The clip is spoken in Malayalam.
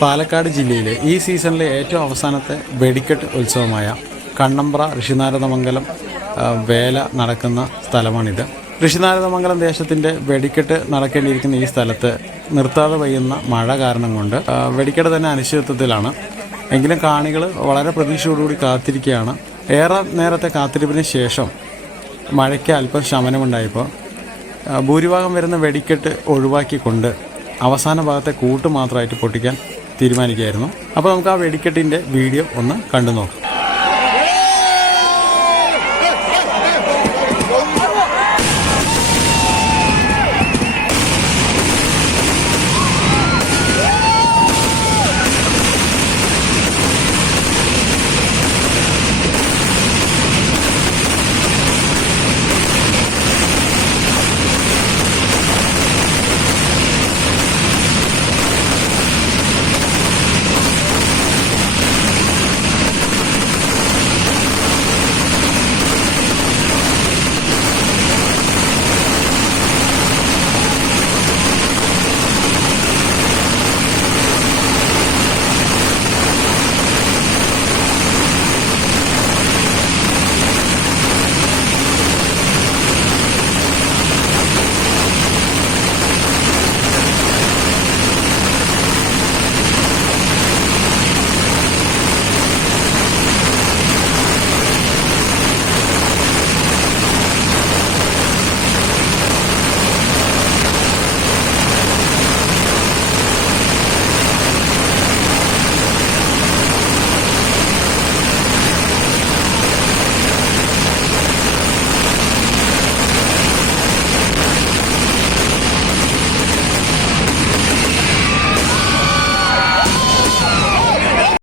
പാലക്കാട് ജില്ലയിലെ ഈ സീസണിലെ ഏറ്റവും അവസാനത്തെ വെടിക്കെട്ട് ഉത്സവമായ കണ്ണമ്പ്ര ഋഷിനാരദമംഗലം വേല നടക്കുന്ന സ്ഥലമാണിത്. ഋഷിനാരദമംഗലം ദേശത്തിന്റെ വെടിക്കെട്ട് നടക്കേണ്ടിയിരിക്കുന്ന ഈ സ്ഥലത്ത് നിർത്താതെ പെയ്യുന്ന മഴ കാരണം കൊണ്ട് വെടിക്കെട്ട് തന്നെ അനിശ്ചിതത്വത്തിലാണ്. എങ്കിലും കാണികൾ വളരെ പ്രതീക്ഷയോടുകൂടി കാത്തിരിക്കുകയാണ്. ഏറെ നേരത്തെ കാത്തിരിപ്പിന് ശേഷം മഴയ്ക്ക് അല്പം ശമനമുണ്ടായപ്പോൾ ഭൂരിഭാഗം വരുന്ന വെടിക്കെട്ട് ഒഴിവാക്കിക്കൊണ്ട് അവസാന ഭാഗത്തെ കൂട്ട് മാത്രമായിട്ട് പൊട്ടിക്കാൻ തീരുമാനിക്കുകയായിരുന്നു. അപ്പോൾ നമുക്ക് ആ വെടിക്കെട്ടിന്റെ വീഡിയോ ഒന്ന് കണ്ടു നോക്കാം